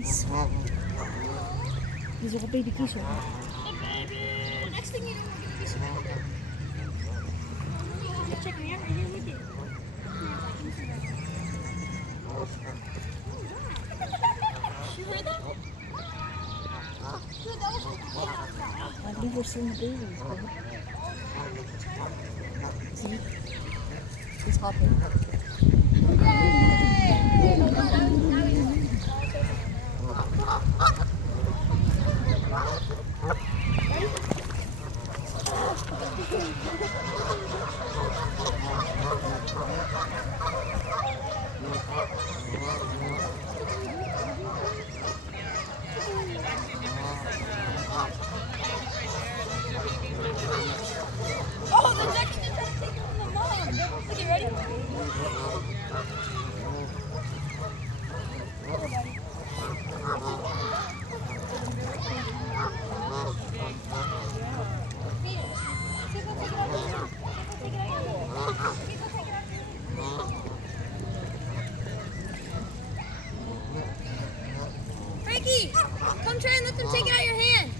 These are all baby geese. Right? Next thing you know, we're gonna be surrounded. Check me out right here with you. You heard that? Dude, that was I've never seen the babies, bro. See? He's hopping. Oh, the Jackie just tried to take it from the mom. Okay, ready? Frankie, come try and let them take it out of your hand.